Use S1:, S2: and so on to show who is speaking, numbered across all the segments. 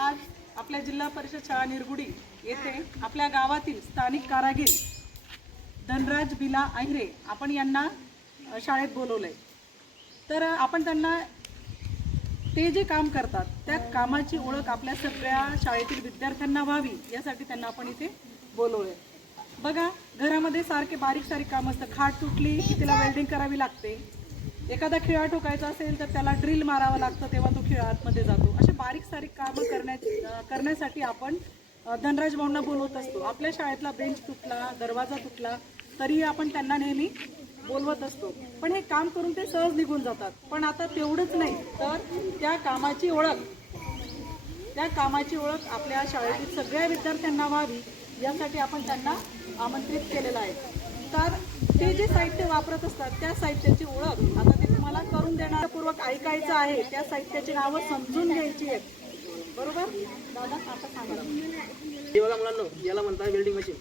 S1: आज आपल्या जिल्हा परिषद शाळा निरगुडी येथे आपल्या गावातील स्थानिक कारागीर धनराज बिला अहिरे आपण यांना शाळेत बोलवलंय. तर अ, आपण त्यांना ते जे काम करतात त्या कामाची ओळख आपल्या सगळ्या शाळेतील विद्यार्थ्यांना व्हावी यासाठी त्यांना आपण इथे बोलवलंय. बघा घरामध्ये सारखे बारीक सारीक काम असतं. खाट तुटली की तिला वेल्डिंग करावी लागते. एखादा खिळा ठोकायचा असेल तर त्याला ड्रिल मारावं लागतं तेव्हा तो खिळा आतमध्ये जातो. असे बारीक सारीक कामं करण्या करण्यासाठी आपण धनराज भाऊंना बोलवत असतो. आपल्या शाळेतला बेंच तुटला दरवाजा तुटला तरीही आपण त्यांना नेहमी बोलवत असतो. पण हे काम करून ते सहज निघून जातात. पण आता तेवढंच नाही तर त्या कामाची ओळख त्या कामाची ओळख आपल्या शाळेतील सगळ्या विद्यार्थ्यांना व्हावी यासाठी आपण त्यांना आमंत्रित केलेलं आहे. तर ते जे साहित्य वापरत असतात त्या साहित्याची ओळख आता ते तुम्हाला करून देण्यापूर्वक ऐकायचं आहे त्या साहित्याची नावं समजून घ्यायची आहेत. बरोबर? दादा आता सांगा.
S2: हे बघा मुलांना याला म्हणतात वेल्डिंग मशीन.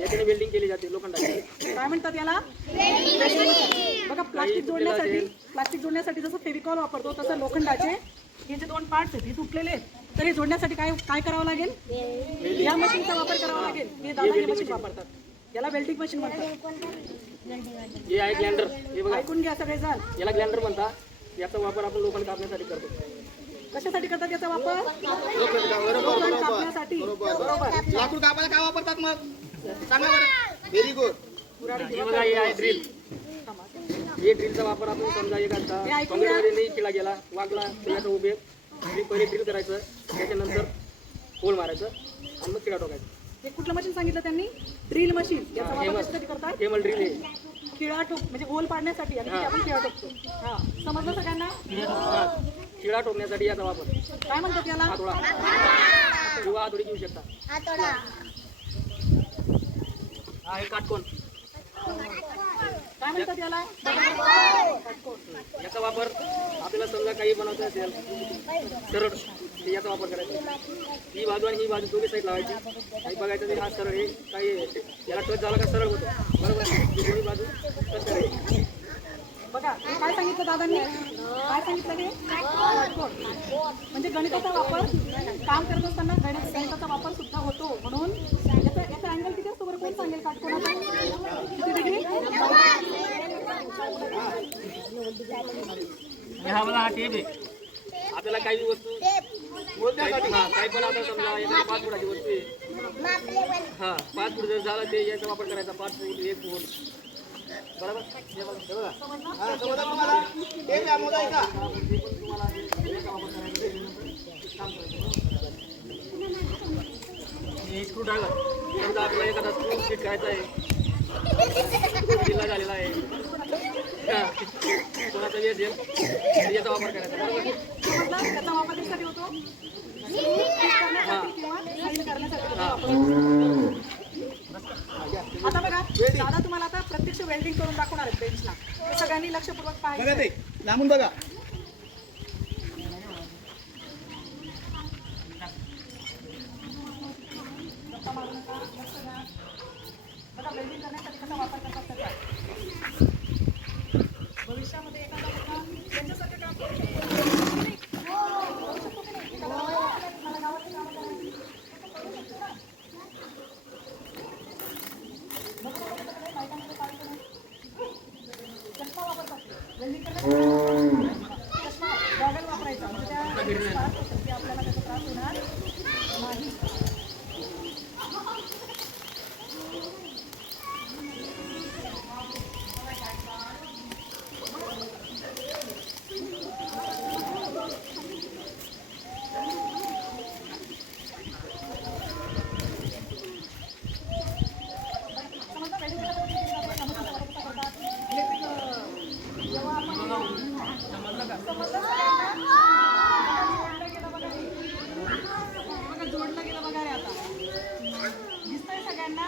S2: याच्याने वेल्डिंग केली जाते लोखंडाची.
S1: काय म्हणतात याला? बघा प्लास्टिक जोडण्यासाठी प्लास्टिक जोडण्यासाठी जसं फेविकॉल वापरतो तसं लोखंडाचे. हे जे दोन पार्ट्स आहेत हे तुटलेले आहेत. तर हे जोडण्यासाठी काय काय करावं लागेल? या मशीनचा वापर करावा लागेल. हे दादा हे मशीन. वापरतात. याला वेल्डिंग मशीन म्हणतात.
S2: हे आहे ग्लँडर हे बघा.
S1: ऐकून घ्या सगळे जण.
S2: याला ग्लँडर म्हणतात याचा वापर आपण लोखंड कापण्यासाठी करतो.
S1: कशासाठी करतात याचा वापर? लोखंड कापण्यासाठी. बरोबर.
S3: लाकूड कापायला काय वापरतात मग? सांगा बरं. व्हेरी गुड
S2: हे बघा हे आहे ड्रिल हे ड्रिलचा वापर आपण समजा एक
S1: हे
S2: आता
S1: ऐकून घ्या.
S2: कॉम्प्युटरमध्ये नाही केला गेला वागला तर याचा उभे. ड्रिल पहिले ड्रिल करायचं. त्याच्यानंतर होल मारायचं. आणि मग तिला टोकायचं.
S1: हे कुठलं मशीन सांगितलं त्यांनी? ड्रिल मशीन याचा वापर. कशासाठी करतात?
S2: हेमल ड्रिल आहे.
S1: खिळा ठोक म्हणजे होल पाडण्यासाठी. आणि आपण खिळा ठोकतो हा. समजलं सगळ्यांना?
S2: हा. खिळा टोकण्यासाठी याचा वापर.
S1: काय म्हणतात याला?
S2: हातोडा किंवा हातोडी घेऊ शकता. हा हे काटकोन.
S1: काय म्हणतात याला?
S2: याचा वापर आपल्याला समजा काही बनवायचं असेल सरळ तर याचा वापर करायचा. ही बाजू आणि ही बाजू दोन्ही साईड लावायची. आणि बघायचं की हा सरळ हे काही याला टच झाला का सरळ होतो. बरोबर? दोन्ही बाजू टच करायची
S1: बघा काय सांगितलं दादांनी? काय सांगितलं काटकोन. म्हणजे गणिताचा वापर काम करत असताना गणित गणिताचा वापर सुद्धा होतो. म्हणून याचा याचा अँगल किती असतो बरं कोण सांगेल काटकोनाचा किती डिग्री
S2: आणि हा बघा हा टेप आहे. आपल्याला काही वस्तू हा काही पण आता समजा एखादी पाच फुटाची वस्तू आहे. हा पाच फूट जर झाला ते याचा वापर करायचा पाच फूट एक फूट बरोबर? हे बघा हे बघा.
S3: हा, समजलं तुम्हाला हे घ्या मोजा ऐका
S2: हे स्क्रू ड्रायव्हर समजा आपल्याला एखादा स्क्रू फिट करायचा आहे झालेला आहे. हा. कोणाचा वेळ असेल तर याचा वापर करायचा बरोबर
S1: त्याचा वापर कशासाठी होतो करण्यासाठी वापर आता बघा दादा तुम्हाला आता प्रत्यक्ष वेल्डिंग करून दाखवणार आहेत बेंचला सगळ्यांनी लक्षपूर्वक
S3: बघा ते लांबून बघा
S1: बघा वेल्डिंग करण्यासाठी कसा वापर करतात त्याचा भविष्यामध्ये एखादा मुलगा यांच्यासारखं काम करू शकतो करू शकतो की नाही? एखादा मुलगा मला गावाची कामं करायची. करू शकतो ना? बघा बघा सगळे बायकांमध्ये पाहायचं नाही. चष्मा वापरतात वेल्डिंग करण्यासाठी चष्मा गॉगल वापरायचा. म्हणजे की आपल्याला त्याचा त्रास होणार नाही समजलं वेल्डिंग करण्यासाठी किती आपल्या कामाचा वापर कसा करतात? इलेक्ट्रिक अं, जेव्हा आपण समजलं सगळ्यांना? जोडलं गेलं बघा हे. बघा, जोडलं गेलं बघा रे आता दिसतंय सगळ्यांना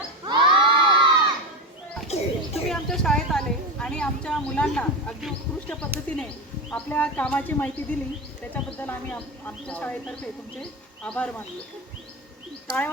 S1: तुम्ही आमच्या शाळेत आले आणि आमच्या मुलांना अगदी उत्कृष्ट पद्धतीने आपल्या कामाची माहिती दिली. त्याच्याबद्दल आम्ही आमच्या शाळेतर्फे तुमचे आभार मानले काय